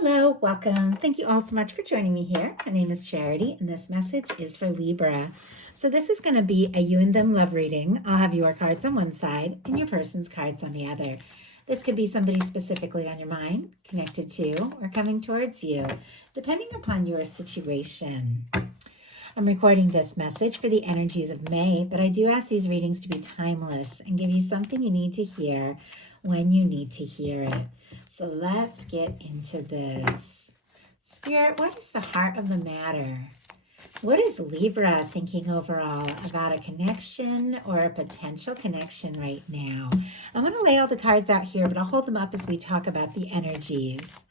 Hello, welcome. Thank you all so much for joining me here. My name is Charity, and this message is for Libra. So this is going to be a you and them love reading. I'll have your cards on one side and your person's cards on the other. This could be somebody specifically on your mind, connected to, or coming towards you, depending upon your situation. I'm recording this message for the energies of May, but I do ask these readings to be timeless and give you something you need to hear when you need to hear it. So let's get into this. Spirit, what is the heart of the matter? What is Libra thinking overall about a connection or a potential connection right now? I'm going to lay all the cards out here, but I'll hold them up as we talk about the energies.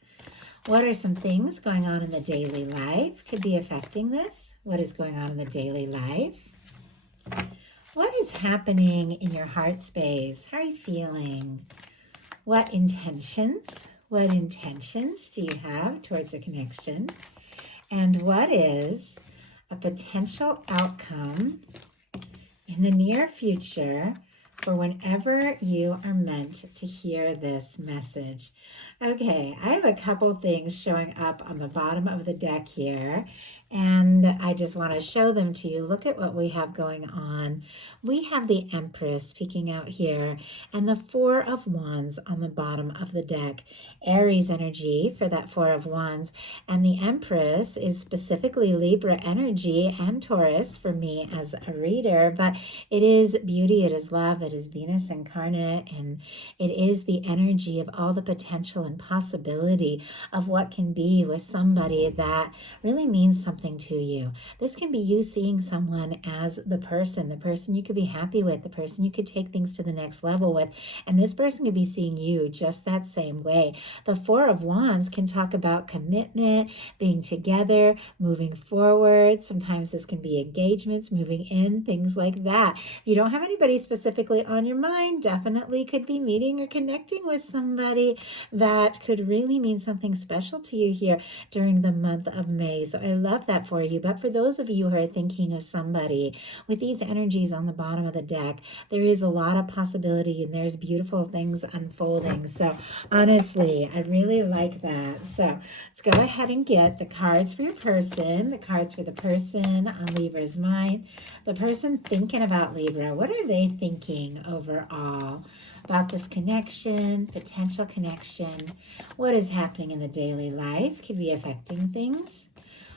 What are some things going on in the daily life could be affecting this? What is going on in the daily life? What is happening in your heart space? How are you feeling? What intentions do you have towards a connection? And what is a potential outcome in the near future for whenever you are meant to hear this message? Okay, I have a couple things showing up on the bottom of the deck here, and I just want to show them to you. Look at what we have going on. We have the Empress peeking out here and the Four of Wands on the bottom of the deck. Aries energy for that Four of Wands, and the Empress is specifically Libra energy and Taurus for me as a reader, but it is beauty, it is love, it is Venus incarnate, and it is the energy of all the potential and possibility of what can be with somebody that really means something to you. This can be you seeing someone as the person you could be happy with, the person you could take things to the next level with, and this person could be seeing you just that same way. The Four of Wands can talk about commitment, being together, moving forward. Sometimes this can be engagements, moving in, things like that. If you don't have anybody specifically on your mind, definitely could be meeting or connecting with somebody that could really mean something special to you here during the month of May. So I love that for you. But for those of you who are thinking of somebody with these energies on the bottom of the deck, there is a lot of possibility and there's beautiful things unfolding. So honestly, I really like that. So let's go ahead and get the cards for your person, the cards for the person on Libra's mind, the person thinking about Libra. What are they thinking overall about this connection, potential connection? What is happening in the daily life could be affecting things.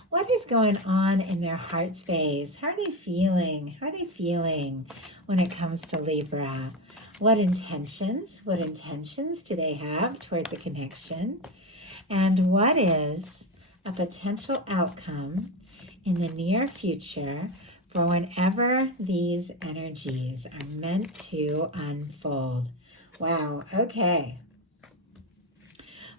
What is going on in their heart space? How are they feeling? How are they feeling when it comes to Libra? What intentions do they have towards a connection? And what is a potential outcome in the near future for whenever these energies are meant to unfold? Wow, okay.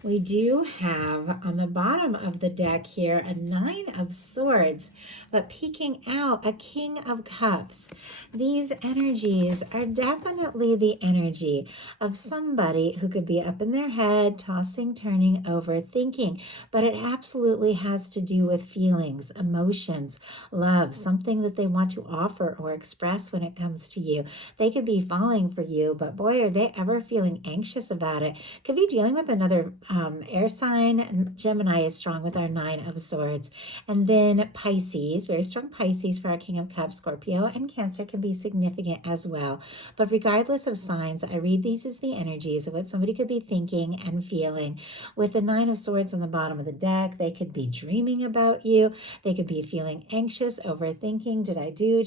We do have on the bottom of the deck here a Nine of Swords, but peeking out a King of Cups. These energies are definitely the energy of somebody who could be up in their head, tossing, turning, overthinking, but it absolutely has to do with feelings, emotions, love, something that they want to offer or express when it comes to you. They could be falling for you, but boy, are they ever feeling anxious about it. Could be dealing with another air sign. Gemini is strong with our Nine of Swords. And then Pisces, very strong Pisces for our King of Cups. Scorpio and Cancer can be significant as well. But regardless of signs, I read these as the energies of what somebody could be thinking and feeling. With the Nine of Swords on the bottom of the deck, they could be dreaming about you. They could be feeling anxious, overthinking. Did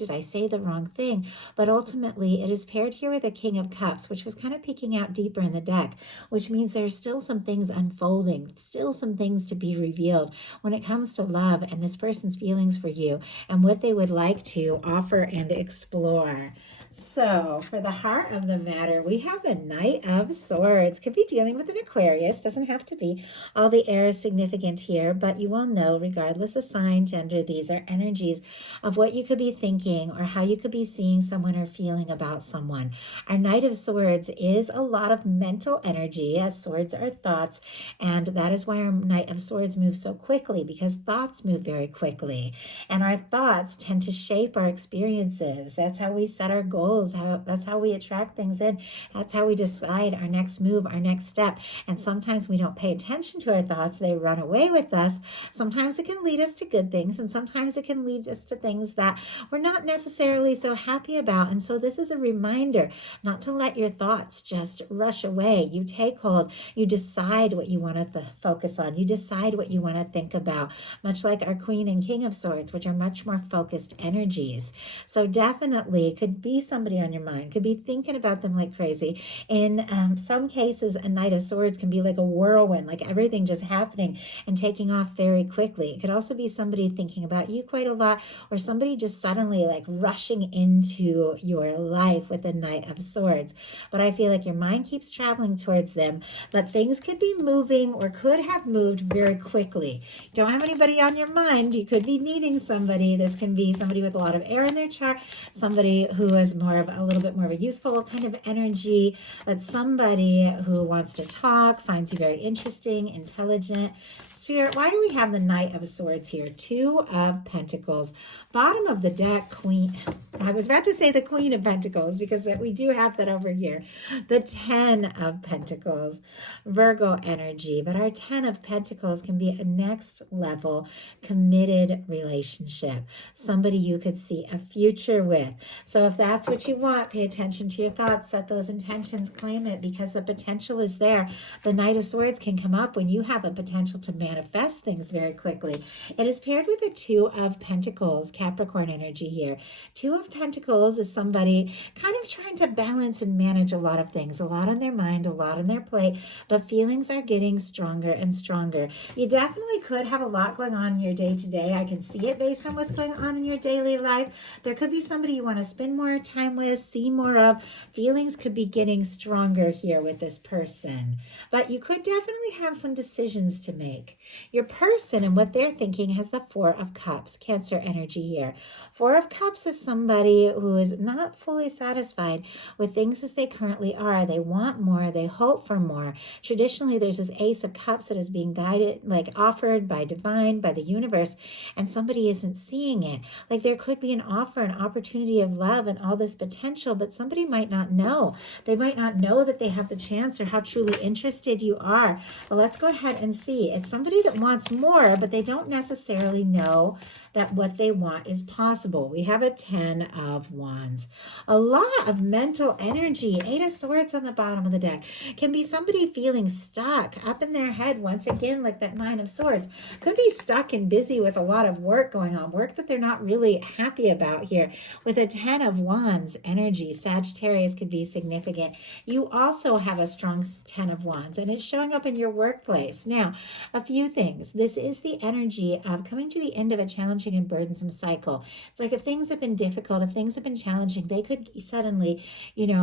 I say the wrong thing? But ultimately, it is paired here with a King of Cups, which was kind of peeking out deeper in the deck, which means there's still some things unfolding, still some things to be revealed when it comes to love and this person's feelings for you and what they would like to offer and explore. So for the heart of the matter, we have the Knight of Swords. Could be dealing with an Aquarius. Doesn't have to be. All the air is significant here, but you will know, regardless of sign, gender, these are energies of what you could be thinking or how you could be seeing someone or feeling about someone. Our Knight of Swords is a lot of mental energy, as swords are thoughts, and that is why our Knight of Swords moves so quickly, because thoughts move very quickly, and our thoughts tend to shape our experiences. That's how we set our goals goals. That's how we attract things in. That's how we decide our next move, our next step. And sometimes we don't pay attention to our thoughts. They run away with us. Sometimes it can lead us to good things, and sometimes it can lead us to things that we're not necessarily so happy about. And so this is a reminder not to let your thoughts just rush away. You take hold. You decide what you want to focus on. You decide what you want to think about, much like our Queen and King of Swords, which are much more focused energies. So definitely could be somebody on your mind, could be thinking about them like crazy. In some cases, a Knight of Swords can be like a whirlwind, like everything just happening and taking off very quickly. It could also be somebody thinking about you quite a lot, or somebody just suddenly like rushing into your life with a Knight of Swords. But I feel like your mind keeps traveling towards them, but things could be moving or could have moved very quickly. Don't have anybody on your mind. You could be meeting somebody. This can be somebody with a lot of air in their chart, somebody who is more of a little bit more of a youthful kind of energy, but somebody who wants to talk, finds you very interesting, intelligent. Spirit, why do we have the Knight of Swords here? Two of Pentacles. Bottom of the deck, Queen. I was about to say the Queen of Pentacles because we do have that over here. The 10 of Pentacles, Virgo energy. But our 10 of Pentacles can be a next level committed relationship. Somebody you could see a future with. So if that's what you want, pay attention to your thoughts, set those intentions, claim it, because the potential is there. The Knight of Swords can come up when you have a potential to manifest things very quickly. It is paired with the 2 of Pentacles, Capricorn energy here. 2 of Pentacles is somebody kind of trying to balance and manage a lot of things, a lot on their mind, a lot on their plate, but feelings are getting stronger and stronger. You definitely could have a lot going on in your day-to-day. I can see it based on what's going on in your daily life. There could be somebody you want to spend more time with, see more of. Feelings could be getting stronger here with this person, but you could definitely have some decisions to make. Your person and what they're thinking has the 4 of Cups, Cancer energy here. 4 of Cups is somebody who is not fully satisfied with things as they currently are. They want more. They hope for more. Traditionally, there's this Ace of Cups that is being guided, like offered by divine, by the universe, and somebody isn't seeing it. Like there could be an offer, an opportunity of love and all this potential, but somebody might not know. They might not know that they have the chance or how truly interested you are. But let's go ahead and see. It's somebody that wants more, but they don't necessarily know that what they want is possible. We have a 10 of Wands. A lot of mental energy. 8 of Swords on the bottom of the deck. Can be somebody feeling stuck up in their head once again, like that 9 of Swords. Could be stuck and busy with a lot of work going on, work that they're not really happy about here. With a 10 of Wands energy, Sagittarius could be significant. You also have a strong 10 of Wands, and it's showing up in your workplace. Now, a few things. This is the energy of coming to the end of a challenging and burdensome cycle. It's like if things have been difficult, if things have been challenging, they could suddenly,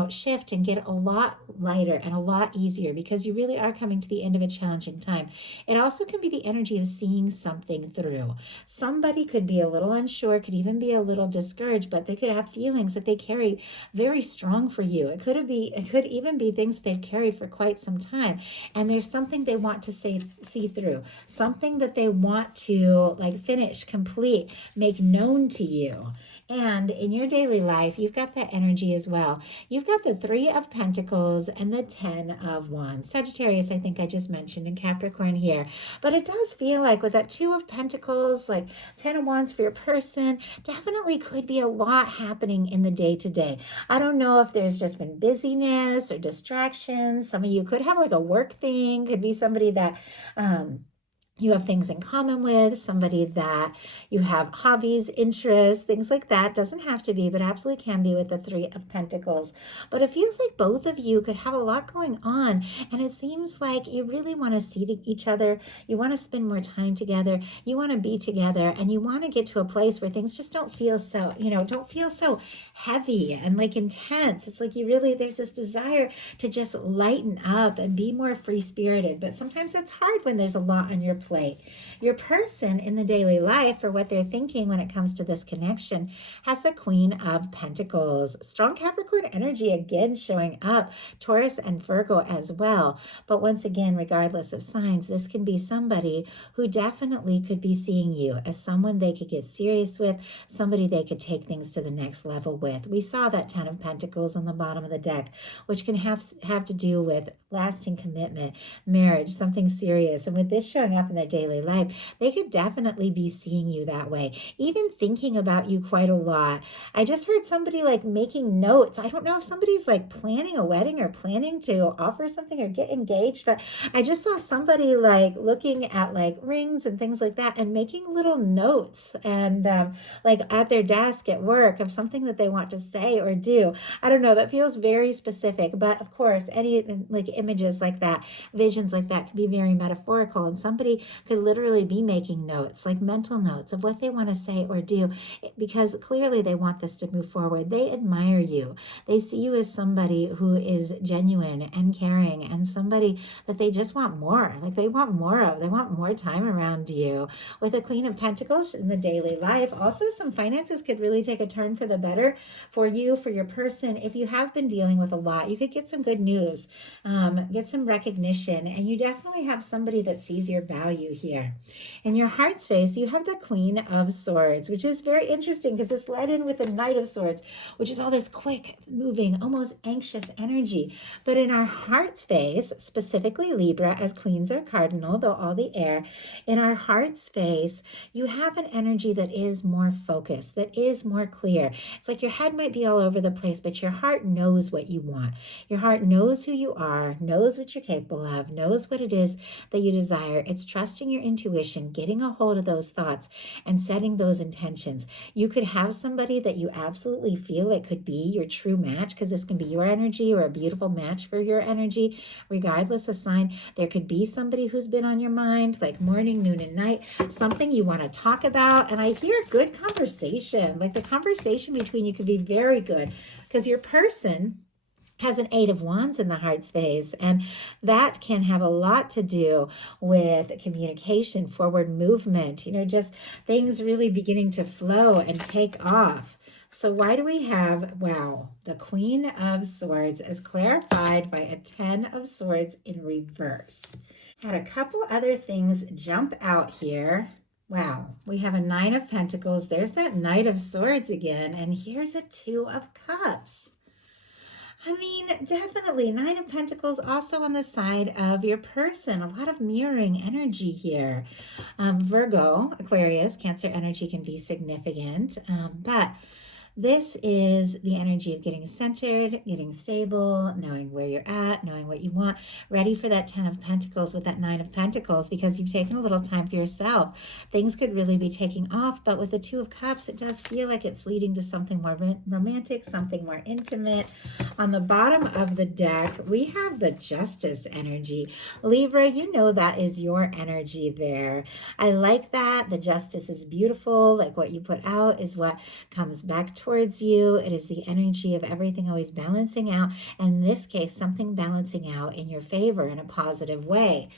shift and get a lot lighter and a lot easier because you really are coming to the end of a challenging time. It also can be the energy of seeing something through. Somebody could be a little unsure, could even be a little discouraged, but they could have feelings that they carry very strong for you. It could even be things they've carried for quite some time, and there's something they want to see through, something that they want to finish, complete, make known to you. And in your daily life, you've got that energy as well. You've got the 3 of Pentacles and the 10 of Wands. Sagittarius, I think I just mentioned, and Capricorn here. But it does feel like with that 2 of Pentacles, 10 of Wands for your person, definitely could be a lot happening in the day-to-day. I don't know if there's just been busyness or distractions. Some of you could have a work thing. Could be somebody that you have things in common with, somebody that you have hobbies, interests, things like that. Doesn't have to be, but absolutely can be with the 3 of Pentacles. But it feels like both of you could have a lot going on, and it seems like you really want to see each other. You want to spend more time together. You want to be together, and you want to get to a place where things just don't feel so, don't feel so heavy and intense. It's like there's this desire to just lighten up and be more free-spirited. But sometimes it's hard when there's a lot on your plate. Your person in the daily life, or what they're thinking when it comes to this connection, has the Queen of Pentacles. Strong Capricorn energy again showing up, Taurus and Virgo as well. But once again, regardless of signs, this can be somebody who definitely could be seeing you as someone they could get serious with, somebody they could take things to the next level with. We saw that Ten of Pentacles on the bottom of the deck, which can have to do with lasting commitment, marriage, something serious. And with this showing up in their daily life, they could definitely be seeing you that way, even thinking about you quite a lot. I just heard somebody like making notes. I don't know if somebody's like planning a wedding or planning to offer something or get engaged, but I just saw somebody like looking at like rings and things like that and making little notes and like at their desk at work of something that they want to say or do. I don't know, that feels very specific, but of course any like images like that, visions like that can be very metaphorical, and somebody could literally be making notes, like mental notes of what they want to say or do, because clearly they want this to move forward. They admire you. They see you as somebody who is genuine and caring and somebody that they just want more, like they want more of. They want more time around you. With the Queen of Pentacles in the daily life, also some finances could really take a turn for the better for you, for your person. If you have been dealing with a lot, you could get some good news, get some recognition, and you definitely have somebody that sees your value here. In your heart space, you have the Queen of Swords, which is very interesting because it's led in with the Knight of Swords, which is all this quick moving, almost anxious energy. But in our heart space, specifically Libra, as queens are cardinal, though all the air, in our heart space, you have an energy that is more focused, that is more clear. It's like your head might be all over the place, but your heart knows what you want. Your heart knows who you are, knows what you're capable of, knows what it is that you desire. It's trusting your intuition, getting a hold of those thoughts and setting those intentions. You could have somebody that you absolutely feel it could be your true match, because this can be your energy or a beautiful match for your energy, regardless of sign. There could be somebody who's been on your mind, like morning, noon, and night, something you want to talk about. And I hear good conversation, like the conversation between you could be very good, because your person has an Eight of Wands in the heart space, and that can have a lot to do with communication, forward movement, just things really beginning to flow and take off. So why do we have, wow, the Queen of Swords as clarified by a Ten of Swords in reverse? Had a couple other things jump out here. Wow, we have a Nine of Pentacles. There's that Knight of Swords again, and here's a Two of Cups. I mean, definitely Nine of Pentacles also on the side of your person. A lot of mirroring energy here. Virgo, Aquarius, Cancer energy can be significant, but this is the energy of getting centered, getting stable, knowing where you're at, knowing what you want, ready for that Ten of Pentacles with that Nine of Pentacles, because you've taken a little time for yourself. Things could really be taking off, but with the Two of Cups, it does feel like it's leading to something more romantic, something more intimate. On the bottom of the deck, we have the Justice energy. Libra, you know that is your energy there. I like that. The Justice is beautiful. Like what you put out is what comes back towards you. It is the energy of everything always balancing out. In this case, something balancing out in your favor in a positive way.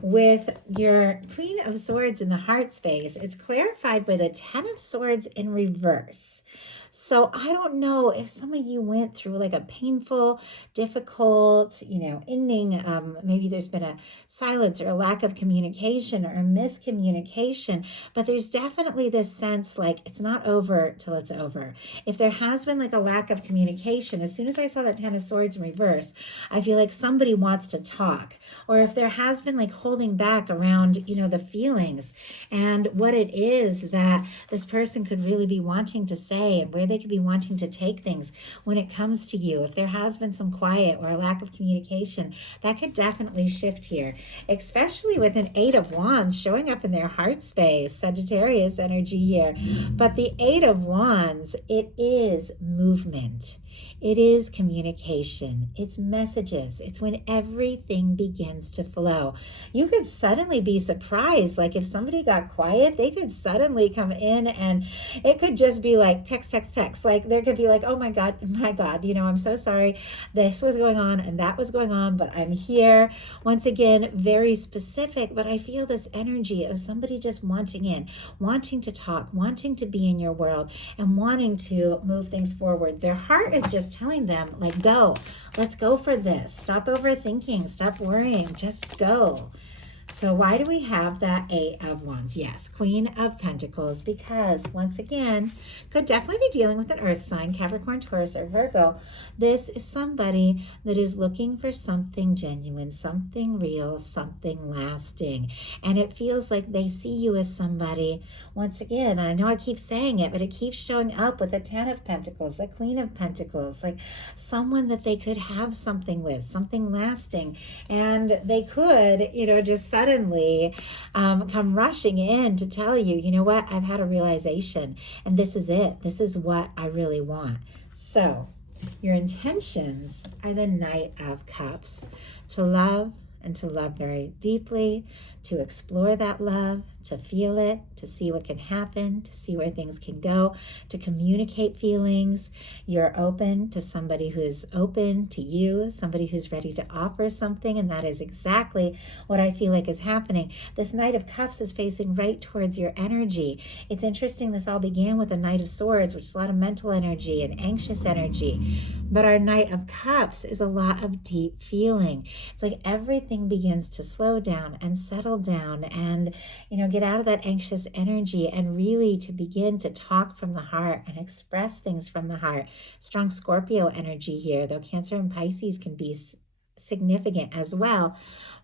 With your Queen of Swords in the heart space, it's clarified with a Ten of Swords in reverse. So I don't know if some of you went through like a painful, difficult, ending. Maybe there's been a silence or a lack of communication or a miscommunication, but there's definitely this sense like it's not over till it's over. If there has been like a lack of communication, as soon as I saw that Ten of Swords in reverse, I feel like somebody wants to talk. Or if there has been like holding back around, the feelings and what it is that this person could really be wanting to say and where they could be wanting to take things when it comes to you. If there has been some quiet or a lack of communication, that could definitely shift here, especially with an Eight of Wands showing up in their heart space, Sagittarius energy here. But the Eight of Wands, it is movement. It is communication. It's messages. It's when everything begins to flow. You could suddenly be surprised. Like if somebody got quiet, they could suddenly come in and it could just be like text, text, text. Like there could be like, oh my God, I'm so sorry. This was going on and that was going on, but I'm here. Once again, very specific, but I feel this energy of somebody just wanting in, wanting to talk, wanting to be in your world, and wanting to move things forward. Their heart is just telling them, like, go. Let's go for this. Stop overthinking. Stop worrying. Just go. So why do we have that Eight of Wands? Yes, Queen of Pentacles, because once again, could definitely be dealing with an earth sign, Capricorn, Taurus, or Virgo. This is somebody that is looking for something genuine, something real, something lasting. And it feels like they see you as somebody, once again, I know I keep saying it, but it keeps showing up with the Ten of Pentacles, the Queen of Pentacles, like someone that they could have something with, something lasting. And they could, just suddenly come rushing in to tell you, you know what, I've had a realization and this is it. This is what I really want. So your intentions are the Knight of Cups, to love and to love very deeply, to explore that love, to feel it, to see what can happen, to see where things can go, to communicate feelings. You're open to somebody who's open to you, somebody who's ready to offer something, and that is exactly what I feel like is happening. This Knight of Cups is facing right towards your energy. It's interesting, this all began with a Knight of Swords, which is a lot of mental energy and anxious energy. But our Knight of Cups is a lot of deep feeling. It's like everything begins to slow down and settle down and, get out of that anxious energy and really to begin to talk from the heart and express things from the heart. Strong Scorpio energy here, though Cancer and Pisces can be significant as well.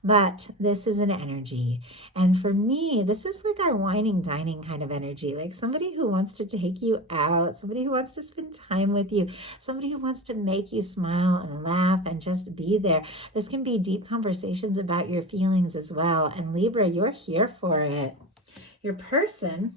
But this is an energy. And for me, this is like our whining, dining kind of energy, like somebody who wants to take you out, somebody who wants to spend time with you, somebody who wants to make you smile and laugh and just be there. This can be deep conversations about your feelings as well. And Libra, you're here for it. Your person,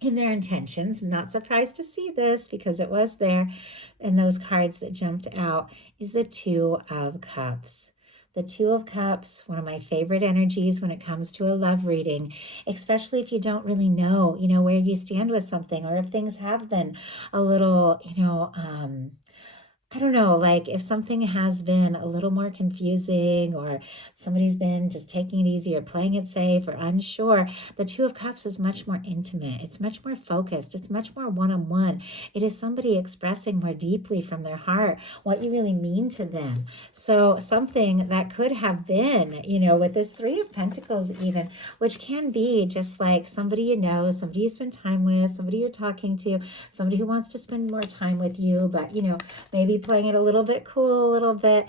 in their intentions, not surprised to see this because it was there in those cards that jumped out, is the Two of Cups. The Two of Cups, one of my favorite energies when it comes to a love reading, especially if you don't really know, where you stand with something, or if things have been a little, I don't know, like if something has been a little more confusing, or somebody's been just taking it easy or playing it safe or unsure, the Two of Cups is much more intimate. It's much more focused. It's much more one-on-one. It is somebody expressing more deeply from their heart what you really mean to them. So something that could have been, with this Three of Pentacles even, which can be just like somebody somebody you spend time with, somebody you're talking to, somebody who wants to spend more time with you, but, maybe playing it a little bit cool, a little bit,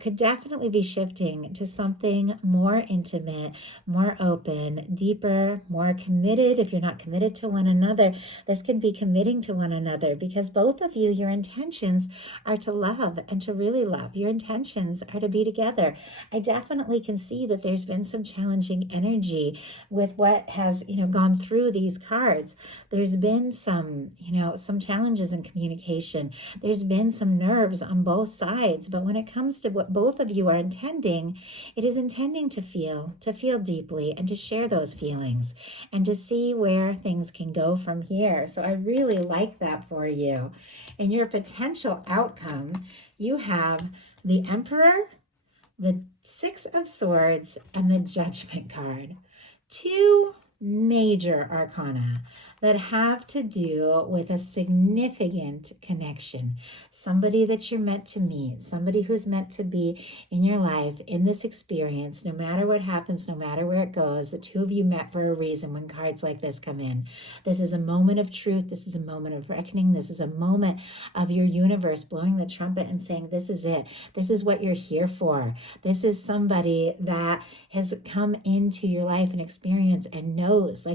could definitely be shifting to something more intimate, more open, deeper, more committed. If you're not committed to one another, this can be committing to one another, because both of you, your intentions are to love and to really love. Your intentions are to be together. I definitely can see that there's been some challenging energy with what has, gone through these cards. There's been some, some challenges in communication. There's been some nerves on both sides, but when it comes to what both of you are intending, it is intending to feel deeply and to share those feelings and to see where things can go from here. So I really like that for you. And your potential outcome, you have the Emperor, the Six of Swords, and the Judgment card. Two major arcana that have to do with a significant connection. Somebody that you're meant to meet, somebody who's meant to be in your life, in this experience, no matter what happens, no matter where it goes. The two of you met for a reason when cards like this come in. This is a moment of truth. This is a moment of reckoning. This is a moment of your universe blowing the trumpet and saying, this is it. This is what you're here for. This is somebody that has come into your life and experience and knows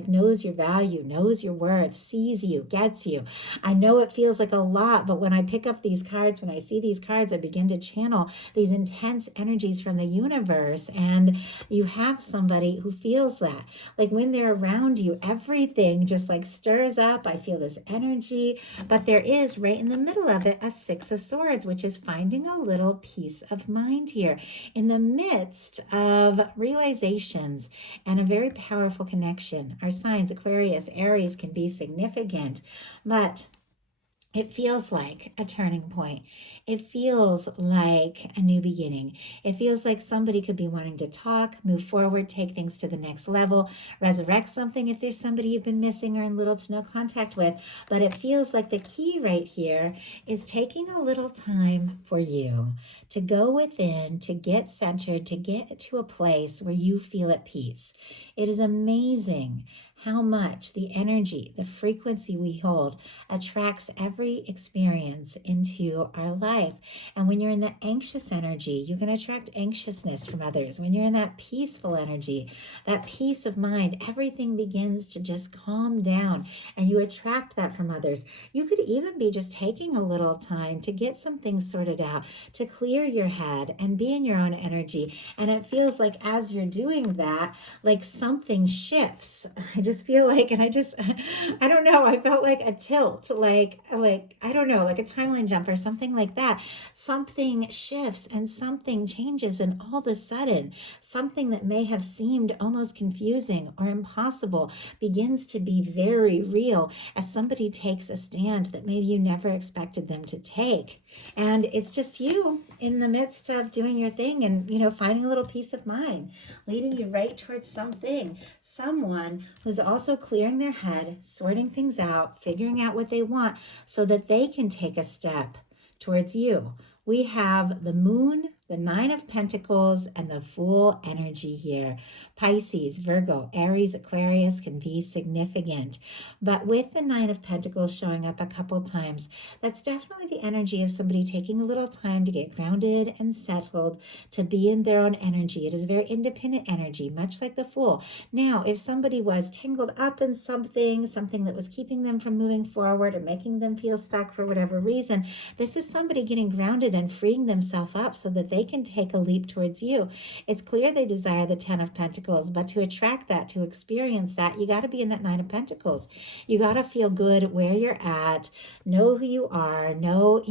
your value, knows your your worth, sees you, gets you. I know it feels like a lot, but when I pick up these cards, when I see these cards, I begin to channel these intense energies from the universe. And you have somebody who feels that. Like when they're around you, everything just like stirs up. I feel this energy, but there is right in the middle of it a Six of Swords, which is finding a little peace of mind here in the midst of realizations and a very powerful connection. Our signs, Aquarius, Aries, can be significant, but it feels like a turning point. It feels like a new beginning. It feels like somebody could be wanting to talk, move forward, take things to the next level, resurrect something if there's somebody you've been missing or in little to no contact with. But it feels like the key right here is taking a little time for you to go within, to get centered, to get to a place where you feel at peace. It is amazing how much the energy, the frequency we hold attracts every experience into our life. And when you're in the anxious energy, you can attract anxiousness from others. When you're in that peaceful energy, that peace of mind, everything begins to just calm down and you attract that from others. You could even be just taking a little time to get some things sorted out, to clear your head and be in your own energy. And it feels like as you're doing that, like something shifts. I just feel like, and I don't know, I felt like a tilt, like, I don't know, like a timeline jump or something like that. Something shifts and something changes, and all of a sudden, something that may have seemed almost confusing or impossible begins to be very real as somebody takes a stand that maybe you never expected them to take. And it's just you in the midst of doing your thing and, finding a little peace of mind, leading you right towards something, someone who's also clearing their head, sorting things out, figuring out what they want so that they can take a step towards you. We have the Moon, the Nine of Pentacles, and the Fool energy here. Pisces, Virgo, Aries, Aquarius can be significant. But with the Nine of Pentacles showing up a couple times, that's definitely the energy of somebody taking a little time to get grounded and settled, to be in their own energy. It is a very independent energy, much like the Fool. Now, if somebody was tangled up in something that was keeping them from moving forward or making them feel stuck for whatever reason, this is somebody getting grounded and freeing themselves up so that they can take a leap towards you. It's clear they desire the Ten of Pentacles, but to attract that, to experience that, you got to be in that Nine of Pentacles. You got to feel good where you're at, know who you are, know,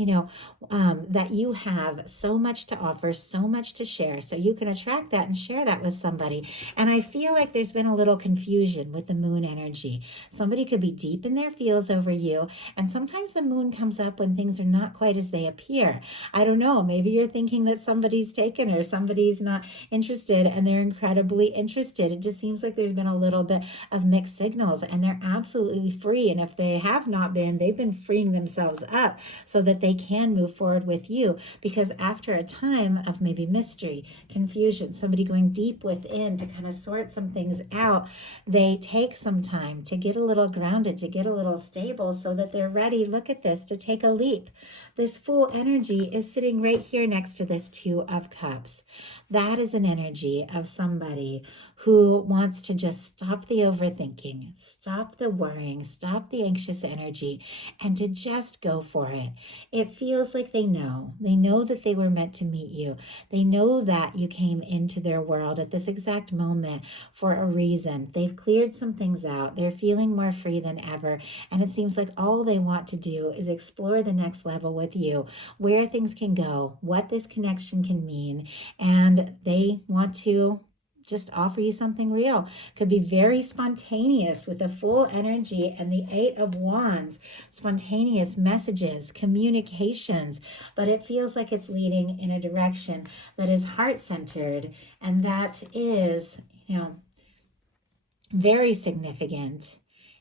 that you have so much to offer, so much to share, so you can attract that and share that with somebody. And I feel like there's been a little confusion with the Moon energy. Somebody could be deep in their feels over you, and sometimes the Moon comes up when things are not quite as they appear. I don't know, maybe you're thinking that somebody's taken or somebody's not interested and they're incredibly interested. It just seems like there's been a little bit of mixed signals, and they're absolutely free. And if they have not been, they've been freeing themselves up so that they can move forward with you. Because after a time of maybe mystery, confusion, somebody going deep within to kind of sort some things out, they take some time to get a little grounded, to get a little stable so that they're ready, look at this, to take a leap. This Fool energy is sitting right here next to this Two of Cups. That is an energy of somebody who wants to just stop the overthinking, stop the worrying, stop the anxious energy, and to just go for it. It feels like they know that they were meant to meet you. They know that you came into their world at this exact moment for a reason. They've cleared some things out. They're feeling more free than ever. And it seems like all they want to do is explore the next level with you, where things can go, what this connection can mean. And they want to just offer you something real. Could be very spontaneous with the Fool energy and the Eight of Wands. Spontaneous messages, communications, but it feels like it's leading in a direction that is heart-centered, and that is, very significant.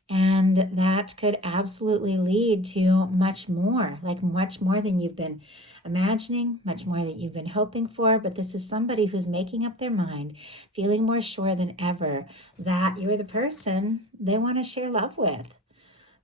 And that could absolutely lead to much more than you've been imagining, much more that you've been hoping for. But this is somebody who's making up their mind, feeling more sure than ever that you're the person they want to share love with.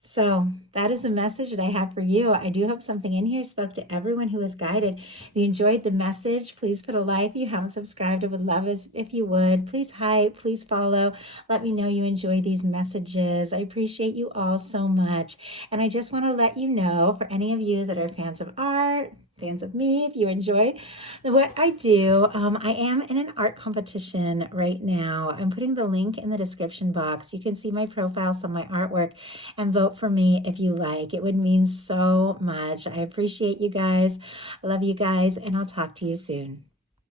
So that is a message that I have for you. I do hope something in here spoke to everyone who was guided. If you enjoyed the message, please put a like. If you haven't subscribed, I would love it if you would. Please hype, please follow. Let me know you enjoy these messages. I appreciate you all so much. And I just want to let you know, for any of you that are fans of art, fans of me, if you enjoy what I do, I am in an art competition right now. I'm putting the link in the description box. You can see my profile, some of my artwork, and vote for me if you like. It would mean so much. I appreciate you guys. I love you guys, and I'll talk to you soon.